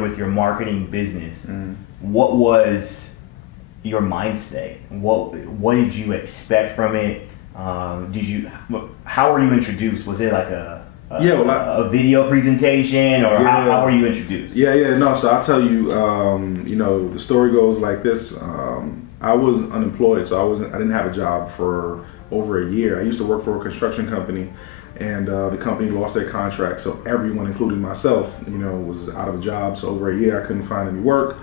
started with your marketing business, what was your mindset? What did you expect from it? How were you introduced? Was it like a video presentation, or how were you introduced? No, so I'll tell you, the story goes like this. I was unemployed, so I didn't have a job for over a year. I used to work for a construction company, and the company lost their contract, so everyone, including myself, was out of a job. So over a year I couldn't find any work.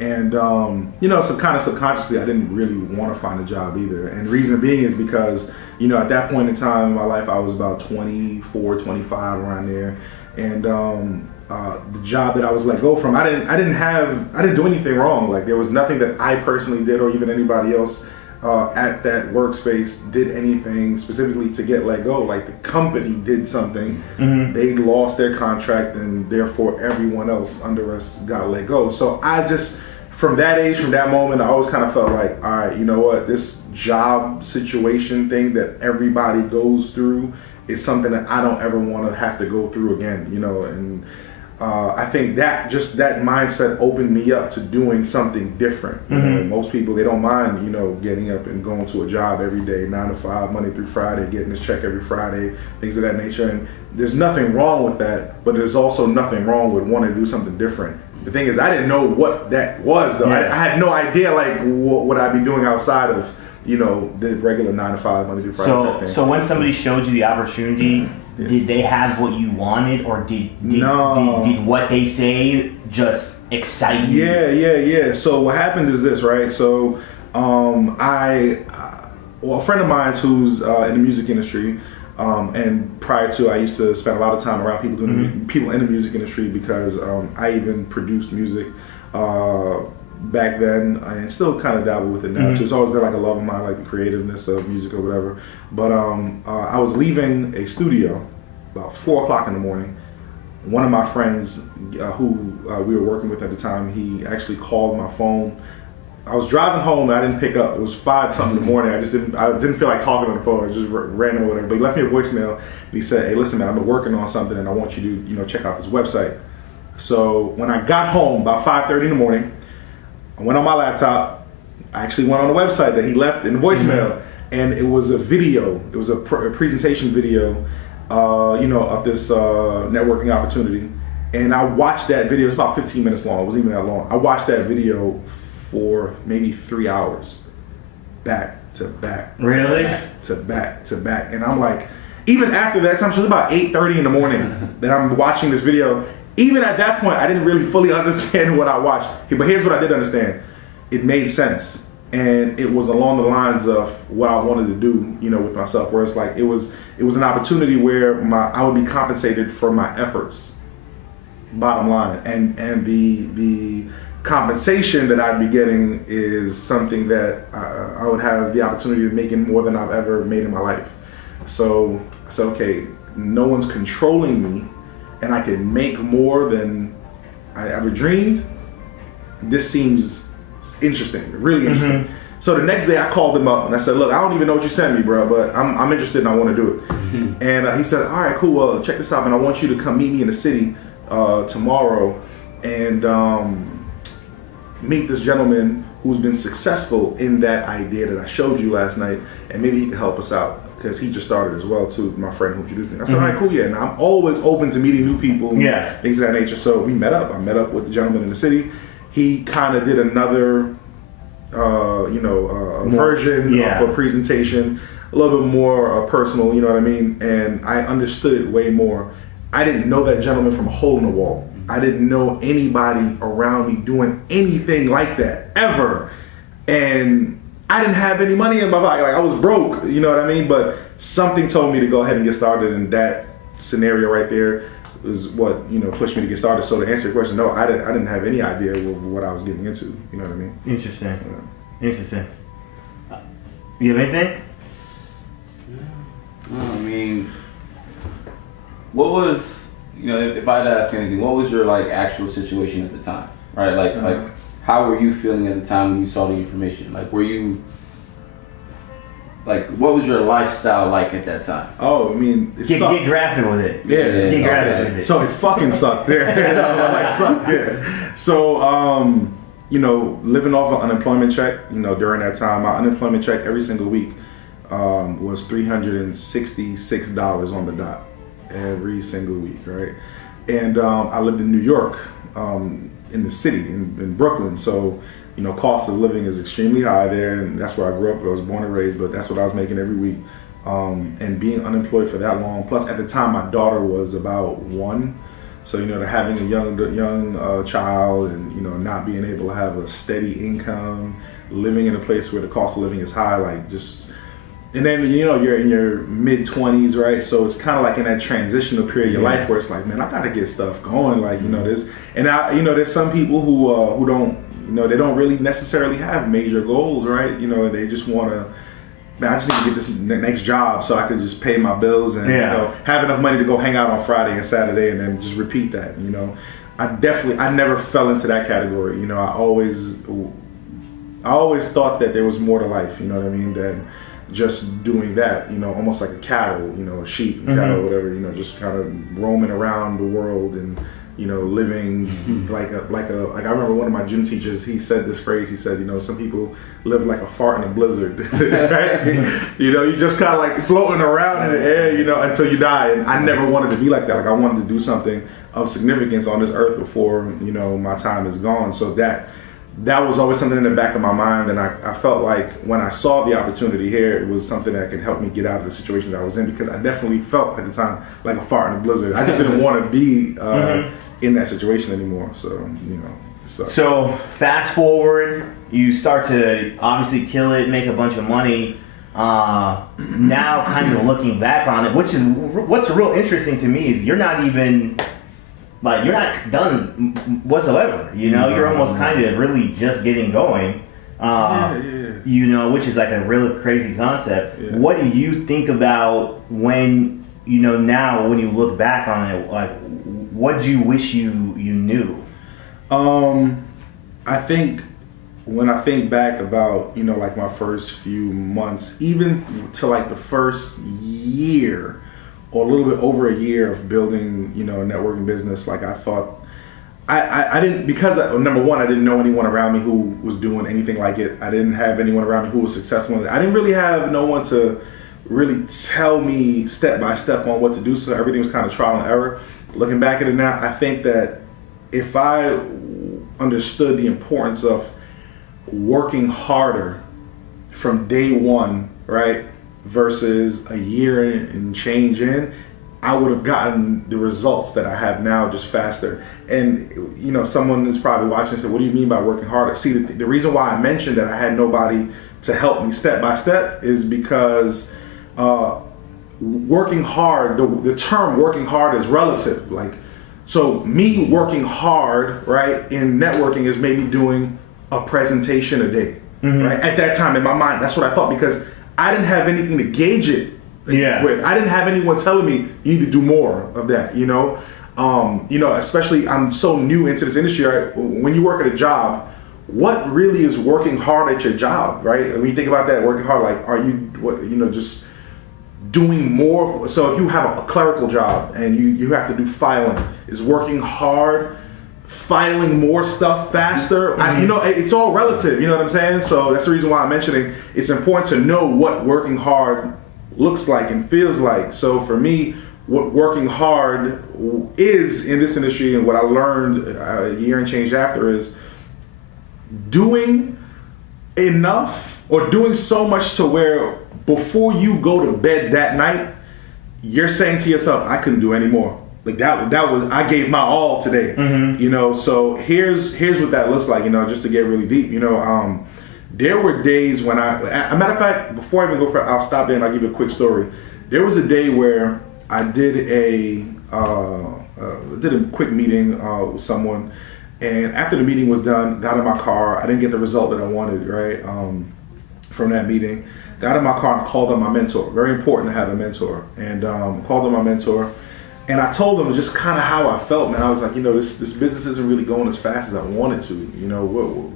And, so kind of subconsciously, I didn't really want to find a job either. And the reason being is because, at that point in time in my life, I was about 24, 25, around there. And the job that I was let go from, I didn't do anything wrong. Like, there was nothing that I personally did, or even anybody else at that workspace did anything specifically to get let go. Like, the company did something, they lost their contract, and therefore everyone else under us got let go. So I just, from that age, from that moment, I always kind of felt like, all right, you know what, this job situation thing that everybody goes through is something that I don't ever want to have to go through again, and I think that just that mindset opened me up to doing something different. Most people, they don't mind, getting up and going to a job every day, 9 to 5, Monday through Friday, getting this check every Friday, things of that nature. And there's nothing wrong with that, but there's also nothing wrong with wanting to do something different. The thing is, I didn't know what that was, though. I had no idea, like, what I'd be doing outside of, the regular 9 to 5, Monday through Friday type thing. So when somebody showed you the opportunity, did they have what you wanted, or did what they say just excite you? Yeah. So what happened is this, right? So a friend of mine who's in the music industry, and prior to, I used to spend a lot of time around people in the music industry, because I even produced music back then, and still kind of dabble with it now too. It's always been like a love of mine, like the creativeness of music or whatever. But I was leaving a studio about 4 o'clock in the morning. One of my friends who we were working with at the time, he actually called my phone. I was driving home and I didn't pick up. It was 5 something in the morning. I didn't feel like talking on the phone. It was just random or whatever. But he left me a voicemail and he said, "Hey, listen, man, I've been working on something and I want you to, check out this website." So when I got home about 5:30 in the morning, I went on my laptop. I actually went on the website that he left in the voicemail, and it was a video. It was a presentation video, of this networking opportunity. And I watched that video. It's about 15 minutes long. It wasn't even that long. I watched that video for maybe 3 hours, back to back, to back. And I'm like, even after that time, so it was about 8:30 in the morning that I'm watching this video. Even at that point, I didn't really fully understand what I watched. But here's what I did understand. It made sense. And it was along the lines of what I wanted to do, with myself. Where it's like, it was an opportunity where I would be compensated for my efforts, bottom line. And the compensation that I'd be getting is something that I would have the opportunity of making more than I've ever made in my life. So I said, okay, no one's controlling me, and I can make more than I ever dreamed. This seems interesting, really interesting. So the next day I called him up and I said, "Look, I don't even know what you sent me, bro, but I'm interested and I want to do it." And he said, "All right, cool. Well, check this out, and I want you to come meet me in the city tomorrow and meet this gentleman who's been successful in that idea that I showed you last night, and maybe he can help us out." Because he just started as well too, my friend who introduced me. I said, "All right, cool, yeah." And I'm always open to meeting new people, things of that nature. So we met up. I met up with the gentleman in the city. He kind of did another, version of a presentation, a little bit more personal, you know what I mean? And I understood it way more. I didn't know that gentleman from a hole in the wall. I didn't know anybody around me doing anything like that, ever. And I didn't have any money in my pocket. Like, I was broke, you know what I mean? But something told me to go ahead and get started, and that scenario right there is what, pushed me to get started. So to answer your question, no, I didn't have any idea of what I was getting into, you know what I mean? Interesting. Interesting. You have anything? I mean, what was, if I had to ask anything, what was your actual situation at the time, right? Like how were you feeling at the time when you saw the information? Like, were you Like, what was your lifestyle like at that time? Oh, I mean, get graphic with it. Yeah, get graphic with it. So it fucking sucked. Yeah, my life sucked. Yeah. So, you know, living off an unemployment check. You know, during that time, my unemployment check every single week was $366 on the dot every single week, right? And I lived in New York, in the city, in Brooklyn. So, you know, cost of living is extremely high there, and that's where I grew up. I was born and raised, but that's what I was making every week. And being unemployed for that long, plus at the time my daughter was about 1, so you know, having a young child, and you know, not being able to have a steady income, living in a place where the cost of living is high, like just. And then, you know, you're in your mid-20s, right? So it's kind of like in that transitional period of your life where it's like, man, I gotta get stuff going, like, you know, this. And you know, there's some people who don't, you know, they don't really necessarily have major goals, right? You know, they just want to, man, I just need to get this next job so I can just pay my bills and, you know, have enough money to go hang out on Friday and Saturday and then just repeat that, you know. I never fell into that category, you know. I always thought that there was more to life, you know what I mean, than just doing that, you know, almost like a cattle, you know, a sheep, cattle, whatever, you know, just kind of roaming around the world and, you know, living like I remember one of my gym teachers, he said this phrase, he said, you know, some people live like a fart in a blizzard, right? You know, you just kind of like floating around in the air, you know, until you die. And I never wanted to be like that. Like I wanted to do something of significance on this earth before, you know, my time is gone. So that was always something in the back of my mind, and I felt like when I saw the opportunity here, it was something that could help me get out of the situation that I was in, because I definitely felt at the time like a fart in a blizzard. I just didn't want to be in that situation anymore. So, you know. So fast forward, you start to obviously kill it, make a bunch of money. Now, kind of looking back on it, what's real interesting to me is you're not even. Like, you're not done whatsoever, you know? You're almost kind of really just getting going, you know, which is like a really crazy concept. Yeah. What do you think about when, you know, now when you look back on it, like, what do you wish you knew? I think when I think back about, you know, like my first few months, even to like the first year, or a little bit over a year of building, you know, a networking business, like I thought, I didn't, because number one, I didn't know anyone around me who was doing anything like it. I didn't have anyone around me who was successful. I didn't really have no one to really tell me step by step on what to do, so everything was kind of trial and error. Looking back at it now, I think that if I understood the importance of working harder from day one, right, versus a year and change in, I would have gotten the results that I have now just faster. And, you know, someone is probably watching and said, what do you mean by working harder? See, the reason why I mentioned that I had nobody to help me step by step is because working hard, the term working hard is relative. Like, so me working hard, right, in networking is maybe doing a presentation a day, right? At that time in my mind, that's what I thought, because I didn't have anything to gauge it with. I didn't have anyone telling me you need to do more of that, you know? You know, especially I'm so new into this industry, right? When you work at a job, what really is working hard at your job, right? When you think about that, working hard, like, are you, you know, just doing more? So if you have a clerical job and you have to do filing, is working hard filing more stuff faster? You know, it's all relative, you know what I'm saying? So that's the reason why I'm mentioning it's important to know what working hard looks like and feels like. So for me, what working hard is in this industry, and what I learned a year and change after, is doing enough or doing so much to where before you go to bed that night, you're saying to yourself, I couldn't do any more. Like that was, I gave my all today, you know. So here's what that looks like, you know, just to get really deep, you know. There were days when a matter of fact, before I even go I'll stop there and I'll give you a quick story. There was a day where I did a quick meeting with someone, and after the meeting was done, got in my car. I didn't get the result that I wanted, right, from that meeting. Got in my car and called up my mentor. Very important to have a mentor. And called up my mentor. And I told him just kind of how I felt, man. I was like, you know, this business isn't really going as fast as I wanted to. You know,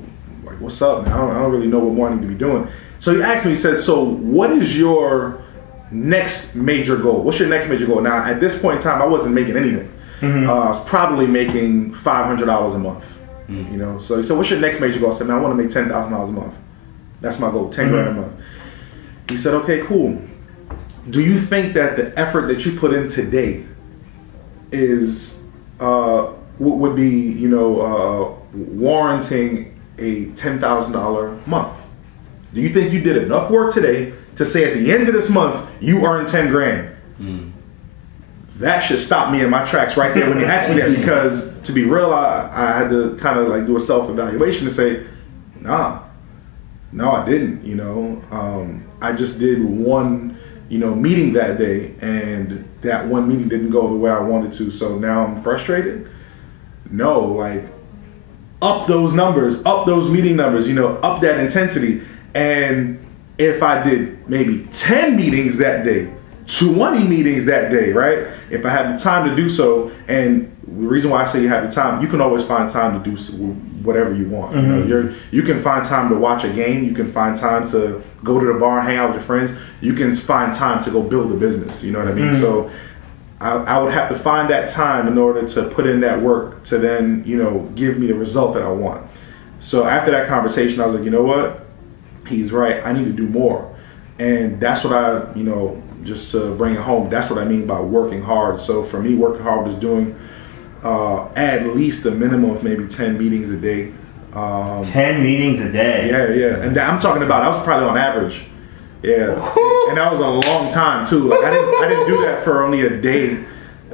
like, what's up, man? I don't really know what more I need to be doing. So he asked me, he said, so what is your next major goal? What's your next major goal? Now, at this point in time, I wasn't making anything. I was probably making $500 a month. You know, so he said, what's your next major goal? I said, man, I want to make $10,000 a month. That's my goal, 10 grand a month. He said, okay, cool. Do you think that the effort that you put in today is would be, you know, warranting a $10,000 month? Do you think you did enough work today to say at the end of this month you earned 10 grand? That should stop me in my tracks right there when he asked me that, because to be real, I had to kind of like do a self-evaluation and say, no, I didn't. You know, I just did one, you know, meeting that day, and that one meeting didn't go the way I wanted to. So now I'm frustrated. No, like up those numbers, up those meeting numbers, you know, up that intensity. And if I did maybe 10 meetings that day, 20 meetings that day, right? If I had the time to do so, and the reason why I say you have the time, you can always find time to do whatever you want. You know, you can find time to watch a game. You can find time to go to the bar, hang out with your friends. You can find time to go build a business. You know what I mean? So I would have to find that time in order to put in that work to then, you know, give me the result that I want. So after that conversation, I was like, you know what? He's right. I need to do more. And that's what I, you know, just to bring it home, that's what I mean by working hard. So for me, working hard was doing at least a minimum of maybe 10 meetings a day. 10 meetings a day? Yeah. And I'm talking about, I was probably on average. Yeah. And that was a long time too. Like I didn't do that for only a day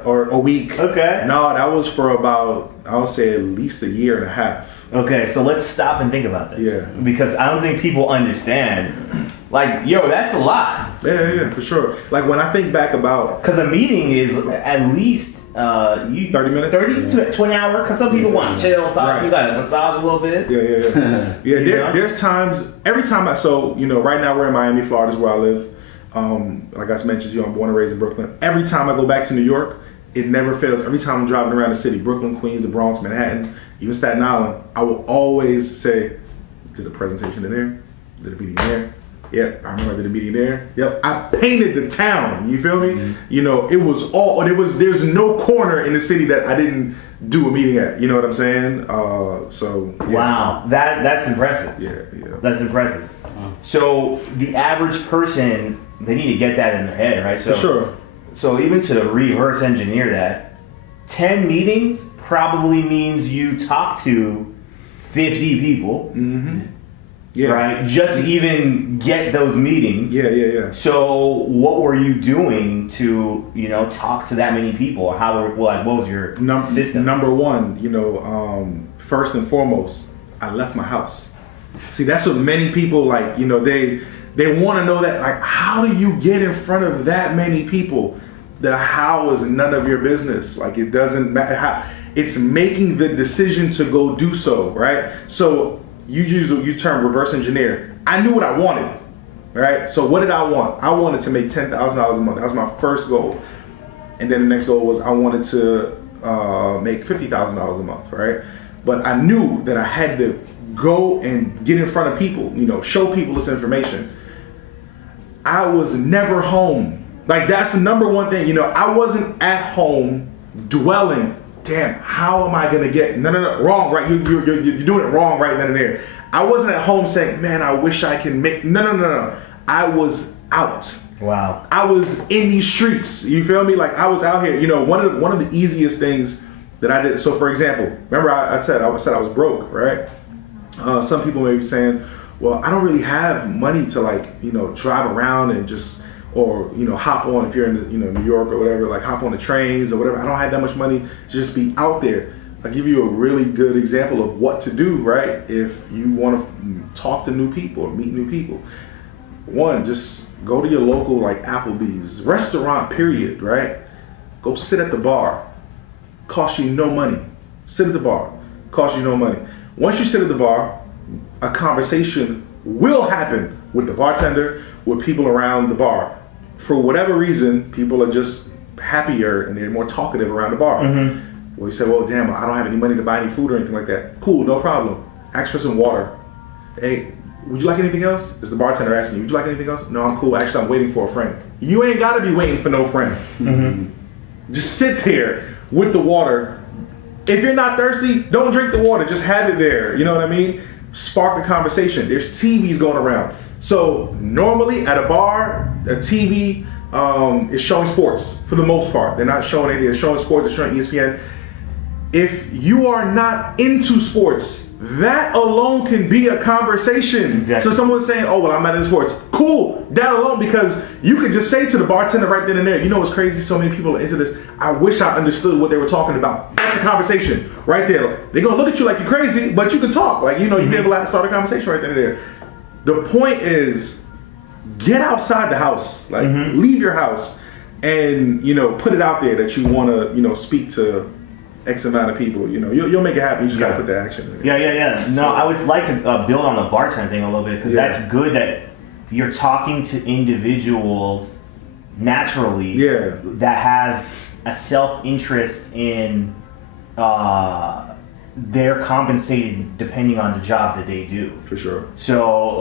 or a week. Okay. No, that was for about, I would say at least a year and a half. Okay, so let's stop and think about this. Yeah. Because I don't think people understand. Like, yo, that's a lot. Yeah, for sure. Like when I think back about... Because a meeting is at least... 30 minutes? 30 to 20 hours, because some people want to chill, talk, right. You got to massage a little bit. Yeah, there's times, every time so, you know, right now we're in Miami, Florida is where I live. Like I mentioned, you know, I'm born and raised in Brooklyn. Every time I go back to New York, it never fails. Every time I'm driving around the city, Brooklyn, Queens, the Bronx, Manhattan, even Staten Island, I will always say, did a presentation in there? Did a meeting there? Yep, I remember I did a meeting there. Yep, I painted the town. You feel me? You know, it was all. There's no corner in the city that I didn't do a meeting at. You know what I'm saying? So. Yeah. Wow, that's impressive. Yeah. That's impressive. So the average person, they need to get that in their head, right? So, for sure. So even to reverse engineer that, 10 meetings probably means you talk to 50 people. Yeah. Right? Just even get those meetings. Yeah. So what were you doing to, you know, talk to that many people? What was your system? Number one, you know, first and foremost, I left my house. See, that's what many people like, you know, they want to know that, like, how do you get in front of that many people? The how is none of your business. Like, it doesn't matter how. It's making the decision to go do so, right? So you term reverse engineer. I knew what I wanted, right? So what did I want? I wanted to make $10,000 a month. That was my first goal. And then the next goal was I wanted to make $50,000 a month, right? But I knew that I had to go and get in front of people, you know, show people this information. I was never home. Like, that's the number one thing. You know, I wasn't at home dwelling, damn, how am I gonna get, no, wrong, right? You're doing it wrong right then and there. I wasn't at home saying, man, I wish I can make, no. I was out. Wow. I was in these streets, you feel me? Like, I was out here. You know, one of the easiest things that I did, so for example, remember I said I was broke, right? Some people may be saying, well, I don't really have money to, like, you know, drive around and just, or, you know, hop on, if you're in, you know, New York or whatever, like hop on the trains or whatever. I don't have that much money to just be out there. I'll give you a really good example of what to do, right? If you want to talk to new people or meet new people. One, just go to your local, like, Applebee's restaurant, period, right? Go sit at the bar. Cost you no money. Sit at the bar. Cost you no money. Once you sit at the bar, a conversation will happen with the bartender, with people around the bar. For whatever reason, people are just happier and they're more talkative around the bar. Well, you say, well, damn, I don't have any money to buy any food or anything like that. Cool, no problem. Ask for some water. Hey, would you like anything else? Is the bartender asking you, would you like anything else? No, I'm cool. Actually, I'm waiting for a friend. You ain't got to be waiting for no friend. Mm-hmm. Just sit there with the water. If you're not thirsty, don't drink the water. Just have it there. You know what I mean? Spark the conversation. There's TVs going around. So normally at a bar, a TV is showing sports for the most part. They're not showing anything. They're showing sports. They're showing ESPN. If you are not into sports, that alone can be a conversation. Exactly. So someone's saying, oh, well, I'm not into sports. Cool, that alone, because you could just say to the bartender right then and there, you know what's crazy? So many people are into this. I wish I understood what they were talking about. That's a conversation right there. They're going to look at you like you're crazy, but you can talk. Like, you know, you'd be able to start a conversation right then and there. The point is, get outside the house. Like, leave your house and, you know, put it out there that you want to, you know, speak to X amount of people. You know, you'll make it happen. You just got to put the action in. Yeah. No, I would like to build on the bartender thing a little bit, because that's good that you're talking to individuals naturally that have a self-interest in they're compensated depending on the job that they do. For sure. So,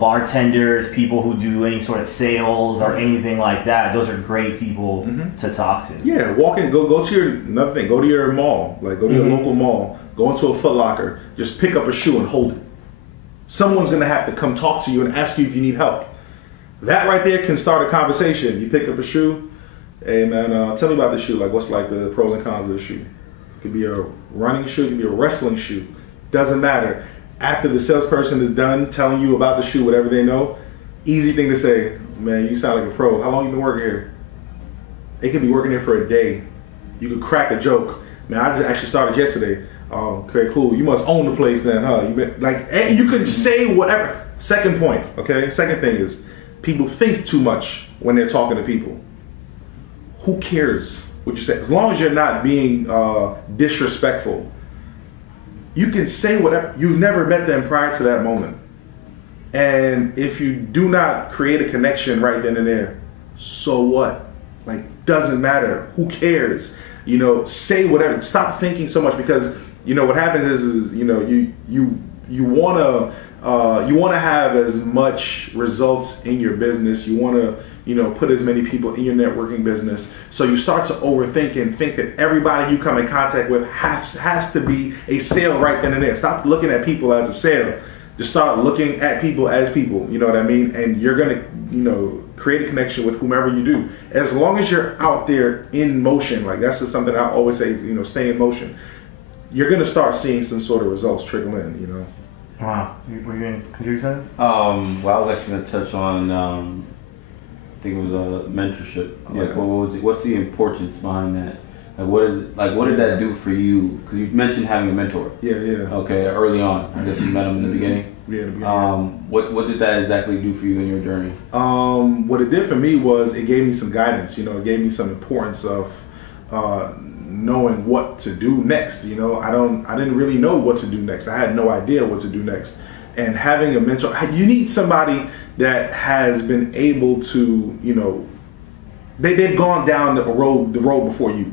bartenders, people who do any sort of sales or anything like that, those are great people to talk to. Yeah, walk in, go to your mall, like go to your local mall, go into a Foot Locker, just pick up a shoe and hold it. Someone's gonna have to come talk to you and ask you if you need help. That right there can start a conversation. You pick up a shoe, hey man, tell me about the shoe. Like, what's like the pros and cons of the shoe? It could be a running shoe, it could be a wrestling shoe. Doesn't matter. After the salesperson is done telling you about the shoe, whatever they know, easy thing to say, man, you sound like a pro. How long you been working here? They could be working here for a day. You could crack a joke. Man, I just actually started yesterday. Oh, okay, cool. You must own the place then, huh? You could say whatever. Second point, okay? Second thing is, people think too much when they're talking to people. Who cares what you say? As long as you're not being disrespectful, you can say whatever. You've never met them prior to that moment. And if you do not create a connection right then and there, so what? Like, doesn't matter. Who cares? You know, say whatever. Stop thinking so much, because you know what happens is you know you wanna have as much results in your business. You wanna put as many people in your networking business. So you start to overthink and think that everybody you come in contact with has to be a sale right then and there. Stop looking at people as a sale. Just start looking at people as people. You know what I mean? And you're gonna create a connection with whomever you do. As long as you're out there in motion, like that's just something I always say. Stay in motion. You're gonna start seeing some sort of results trickle in. Wow. Were you going to contribute something? Well, I was actually going to touch on, I think it was mentorship. Like, what's the importance behind that? Like, what did that do for you? Because you mentioned having a mentor. Yeah. Okay, early on. I guess you met him in the beginning. Yeah, in the beginning. What did that exactly do for you in your journey? What it did for me was it gave me some guidance. It gave me some importance of knowing what to do next. I didn't really know what to do next. I had no idea what to do next. And having a mentor, you need somebody that has been able to, they've gone down the road before you,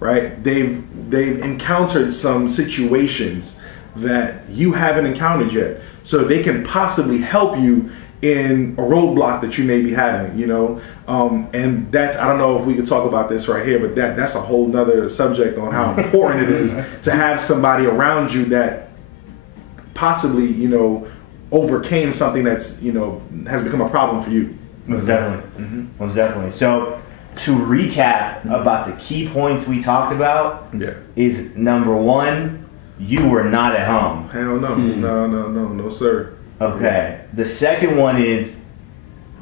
right? They've encountered some situations that you haven't encountered yet, so they can possibly help you in a roadblock that you may be having, and that's, I don't know if we could talk about this right here, but that's a whole nother subject on how important it is to have somebody around you that possibly, overcame something that's, has become a problem for you. Most definitely. Most definitely. So to recap about the key points we talked about, is number one, you were not at home. Hell no. No, sir. Okay. The second one is,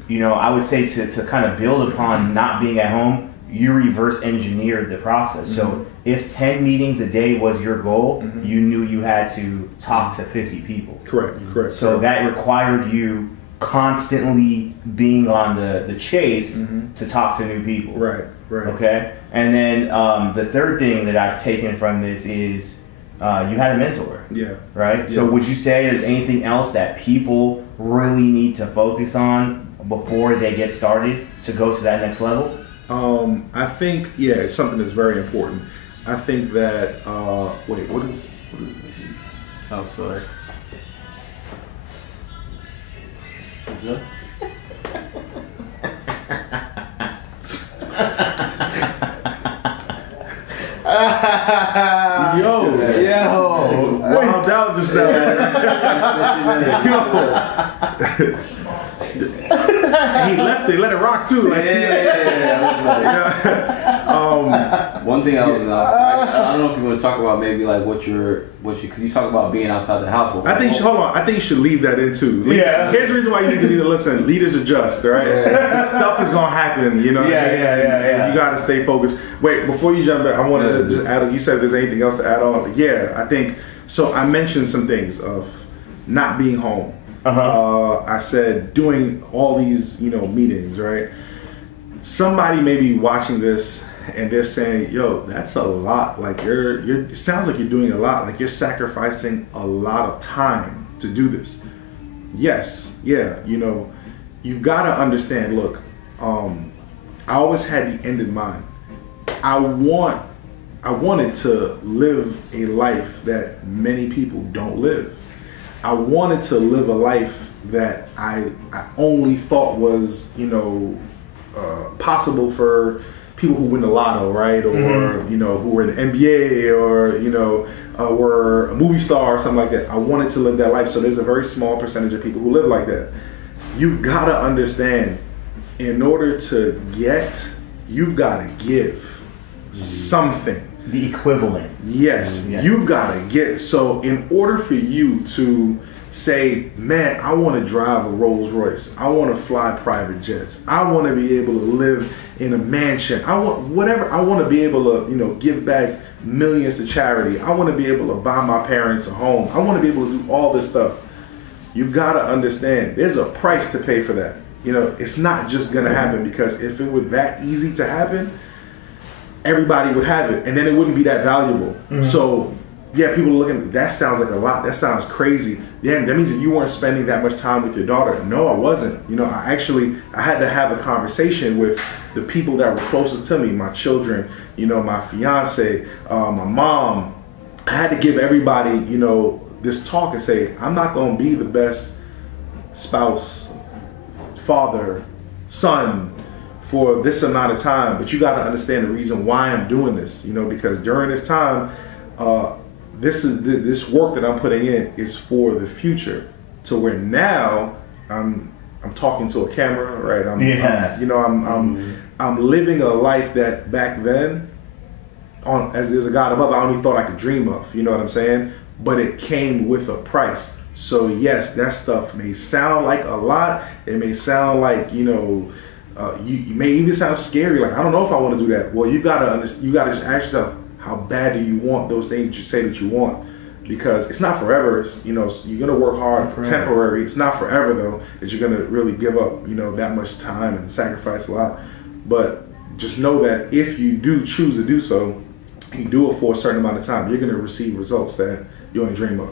I would say to kind of build upon not being at home, you reverse engineered the process. So if 10 meetings a day was your goal, you knew you had to talk to 50 people. Correct. So that required you constantly being on the chase to talk to new people. Right. Okay. And then the third thing that I've taken from this is you had a mentor. Yeah. Right? Yeah. So would you say there's anything else that people really need to focus on before they get started to go to that next level? I think, it's something that's very important. I think that, what is this? Oh, sorry. Yo, wild out just now. He left it, let it rock too. Like, one thing I don't know if you want to talk about maybe like what you because you talk about being outside the house. I think I think you should leave that in too. Here's the reason why you need to listen. Leaders adjust, right? Stuff is gonna happen, you know. Yeah. You gotta stay focused. Wait, before you jump back, I wanted to just add. You said if there's anything else to add on. Yeah, I think so. I mentioned some things of not being home. I said doing all these, meetings, right? Somebody may be watching this and they're saying, "Yo, that's a lot. Like it sounds like you're doing a lot. Like you're sacrificing a lot of time to do this." Yes, yeah. You've got to understand. Look, I always had the end in mind. I wanted to live a life that many people don't live. I wanted to live a life that I only thought was, possible for people who win the lotto, right? Or, who were in the NBA or, were a movie star or something like that. I wanted to live that life. So there's a very small percentage of people who live like that. You've got to understand, in order to get, you've got to give something. The equivalent. Yes, you've got to get. So in order for you to say, man, I want to drive a Rolls Royce. I want to fly private jets. I want to be able to live in a mansion. I want whatever. I want to be able to, give back millions to charity. I want to be able to buy my parents a home. I want to be able to do all this stuff. You got to understand, there's a price to pay for that. It's not just going to happen, because if it were that easy to happen, everybody would have it, and then it wouldn't be that valuable. So, yeah, people are looking, that sounds like a lot. That sounds crazy. Yeah, that means that you weren't spending that much time with your daughter. No, I wasn't. I had to have a conversation with the people that were closest to me, my children, my fiance, my mom. I had to give everybody, this talk and say, I'm not going to be the best spouse, father, son, for this amount of time, but you got to understand the reason why I'm doing this, because during this time, this work that I'm putting in is for the future, to where now I'm talking to a camera, right? I'm living a life that back then, as there's a God above, I only thought I could dream of, you know what I'm saying? But it came with a price. So yes, that stuff may sound like a lot. It may sound like, you may even sound scary, like I don't know if I want to do that. Well, you gotta just ask yourself, how bad do you want those things that you say that you want? Because it's not forever. You're gonna work hard, temporary. It's not forever though that you're gonna really give up, that much time and sacrifice a lot. But just know that if you do choose to do so, you do it for a certain amount of time, you're gonna receive results that you only dream of.